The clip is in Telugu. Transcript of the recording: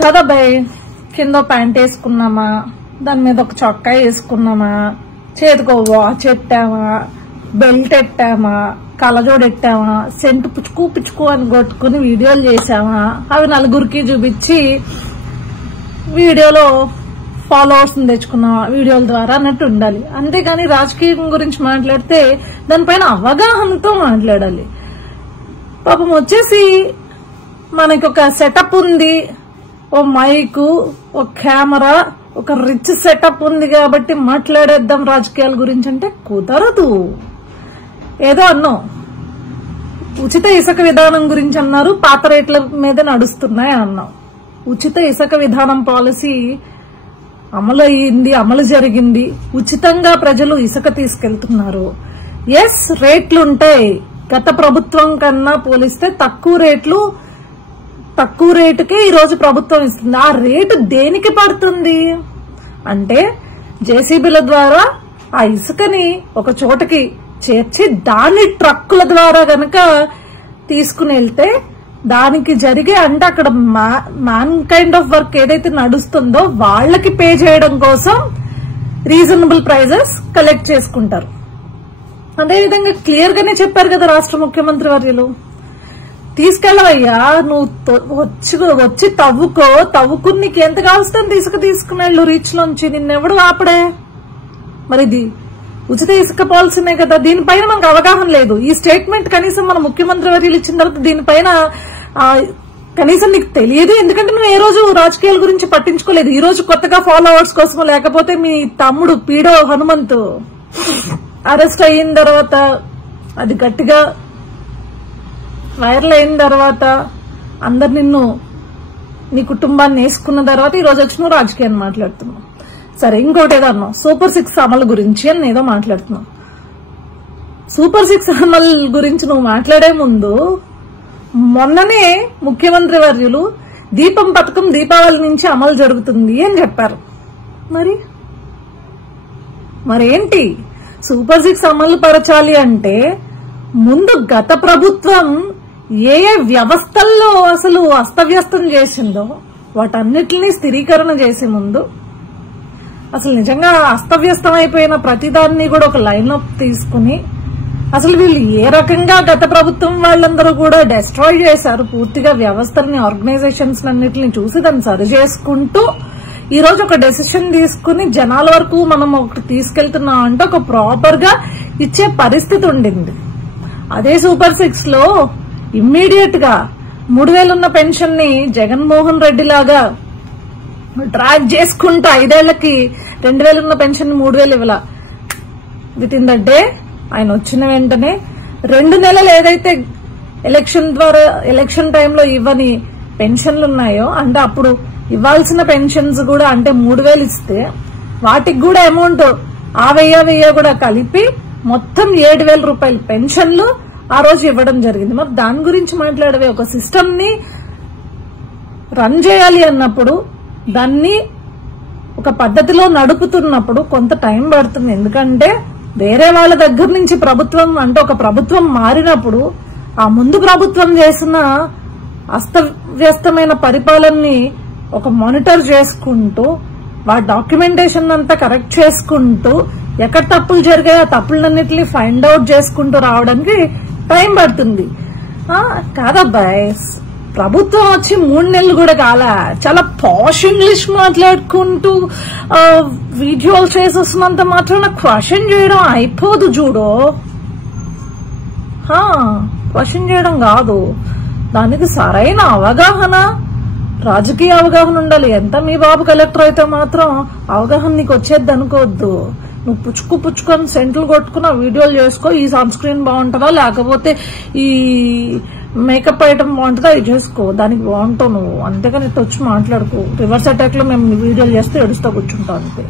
కదా భయ్, కింద ప్యాంట్ వేసుకున్నామా, దాని మీద ఒక చొక్కా వేసుకున్నామా, చేతికో వాచ్ ఎట్టామా, బెల్ట్ ఎట్టామా, కళ్ళజోడు ఎట్టామా, సెంటు పుచ్చుకు పుచ్చుకు అని కొట్టుకుని వీడియోలు చేసామా, అవి నలుగురికి చూపించి వీడియోలో ఫాలోవర్స్ తెచ్చుకున్నామా వీడియోల ద్వారా అన్నట్టు ఉండాలి. అంతేగాని రాజకీయం గురించి మాట్లాడితే దానిపైన అవగాహనతో మాట్లాడాలి. పాపం వచ్చేసి మనకి ఒక సెటప్ ఉంది, ఓ మైకు, ఓ కెమెరా, ఒక రిచ్ సెటప్ ఉంది కాబట్టి మాట్లాడేద్దాం రాజకీయాల గురించి అంటే కుదరదు. ఏదో అన్నాం, ఉచిత ఇసుక విధానం గురించి అన్నారు, పాత రేట్ల మీద నడుస్తున్నాయి అన్నాం. ఉచిత ఇసుక విధానం పాలసీ అమలు అయ్యింది, అమలు జరిగింది, ఉచితంగా ప్రజలు ఇసుక తీసుకెళ్తున్నారు. ఎస్, రేట్లుంటాయి, గత ప్రభుత్వం కన్నా పోలిస్తే తక్కువ రేటుకే ఈ రోజు ప్రభుత్వం ఇస్తుంది. ఆ రేటు దేనికి పడుతుంది అంటే జేసీబీల ద్వారా ఆ ఇసుకని ఒక చోటకి చేర్చి దాన్ని ట్రక్కుల ద్వారా గనక తీసుకుని వెళ్తే దానికి జరిగే అంటే అక్కడ మ్యాన్ కైండ్ ఆఫ్ వర్క్ ఏదైతే నడుస్తుందో వాళ్ళకి పే చేయడం కోసం రీజనబుల్ ప్రైజెస్ కలెక్ట్ చేసుకుంటారు. అదేవిధంగా క్లియర్ గానే చెప్పారు కదా రాష్ట్ర ముఖ్యమంత్రి వర్యులు, తీసుకెళ్ళవయ్యా, నువ్వు వచ్చి తవ్వుకుని నీకు ఎంత కావాల్సింది ఇసుక తీసుకుని వెళ్ళు రీచ్ లోంచి, నిన్నెవడు ఆపడే. మరి ఇది ఉచిత ఇసుక పాలసీనే కదా, దీనిపైన మనకు అవగాహన లేదు. ఈ స్టేట్మెంట్ కనీసం మన ముఖ్యమంత్రి వర్యులు ఇచ్చిన తర్వాత దీనిపైన కనీసం నీకు తెలియదు, ఎందుకంటే నువ్వు ఏ రోజు రాజకీయాల గురించి పట్టించుకోలేదు. ఈ రోజు కొత్తగా ఫాలోవర్స్ కోసం, లేకపోతే మీ తమ్ముడు పీడో హనుమంతు అరెస్ట్ అయిన తర్వాత, అది గట్టిగా వైరల్ అయిన తర్వాత, అందరు నిన్ను నీ కుటుంబాన్ని వేసుకున్న తర్వాత ఈ రోజు వచ్చి నువ్వు రాజకీయాన్ని మాట్లాడుతున్నావు. సరే, ఇంకోటి ఏదో అన్నావు, సూపర్ 6 అమలు గురించి అని ఏదో మాట్లాడుతున్నావు. సూపర్ 6 అమలు గురించి నువ్వు మాట్లాడే ముందు మొన్ననే ముఖ్యమంత్రి వర్యులు దీపం పథకం దీపావళి నుంచి అమలు జరుగుతుంది అని చెప్పారు. మరేంటి సూపర్ 6 అమలు పరచాలి అంటే ముందు గత ప్రభుత్వం ఏ వ్యవస్థల్లో అసలు అస్తవ్యస్తం చేసిందో వాటన్నిటిని స్థిరీకరణ చేసే ముందు అసలు నిజంగా అస్తవ్యస్తం అయిపోయిన ప్రతిదాన్ని కూడా ఒక లైన్ అప్ తీసుకుని అసలు వీళ్ళు ఏ రకంగా గత ప్రభుత్వం వాళ్ళందరూ కూడా డెస్ట్రాయ్ చేశారు పూర్తిగా వ్యవస్థల్ని, ఆర్గనైజేషన్స్ అన్నిటిని చూసి దాన్ని సరి చేసుకుంటూ ఈ రోజు ఒక డెసిషన్ తీసుకుని జనాల వరకు మనం ఒకటి తీసుకెళ్తున్నాం అంటే ఒక ప్రాపర్ గా ఇచ్చే పరిస్థితి ఉండింది. అదే సూపర్ 6 లో ఇమ్మీడియట్ గా 3000 ఉన్న పెన్షన్ ని జగన్మోహన్ రెడ్డి లాగా డ్రాగ్ చేసుకుంటూ 5 ఏళ్లకి 2000 ఉన్న పెన్షన్ 3000 ఇవ్వాల. విత్ ఇన్ ద డే ఆయన వచ్చిన వెంటనే 2 నెలలు ఏదైతే ఎలక్షన్ టైంలో ఇవ్వని పెన్షన్లు ఉన్నాయో, అంటే అప్పుడు ఇవ్వాల్సిన పెన్షన్స్ కూడా అంటే 3000 ఇస్తే వాటికి కూడా అమౌంట్ ఆ 1000 కూడా కలిపి మొత్తం 7000 రూపాయల పెన్షన్లు ఆ రోజు ఇవ్వడం జరిగింది. మరి దాని గురించి మాట్లాడవే, ఒక సిస్టమ్ ని రన్ చేయాలి అన్నప్పుడు దాన్ని ఒక పద్ధతిలో నడుపుతున్నప్పుడు కొంత టైం పడుతుంది. ఎందుకంటే వేరే వాళ్ళ దగ్గర నుంచి ప్రభుత్వం అంటే ఒక ప్రభుత్వం మారినప్పుడు ఆ ముందు ప్రభుత్వం చేసిన అస్తవ్యస్తమైన పరిపాలనని ఒక మానిటర్ చేసుకుంటూ వాటి డాక్యుమెంటేషన్ అంతా కరెక్ట్ చేసుకుంటూ ఎక్కడ తప్పులు జరిగాయో ఆ తప్పులన్నిటిని ఫైండ్ అవుట్ చేసుకుంటూ రావడానికి టైం పడుతుంది. కాదబ్బాయ్, ప్రభుత్వం వచ్చి 3 నెలలు కూడా కాల, చాలా పాష్ ఇంగ్లీష్ మాట్లాడుకుంటూ వీడియోలు చేసి వస్తున్నంత మాత్రాన క్వశ్చన్ చేయడం అయిపోదు. చూడు, క్వశ్చన్ చేయడం కాదు, దానికి సరైన అవగాహన, రాజకీయ అవగాహన ఉండాలి. ఎంత మీ బాబు కలెక్టర్ అయితే మాత్రం అవగాహన నీకు వచ్చేది అనుకోవద్దు. నువ్వు పుచ్చుకొని సెంట్లు కొట్టుకుని వీడియోలు చేసుకో, ఈ సన్ స్క్రీన్ బాగుంటుందా లేకపోతే ఈ మేకప్ ఐటమ్ బాగుంటుందా ఇది చేసుకో, దానికి బాగుంటావు నువ్వు. అంతేగాని వచ్చి మాట్లాడుకో. రివర్స్ అటాక్ లో మేము వీడియోలు చేస్తే ఏడుస్తూ కూర్చుంటాం అంతే.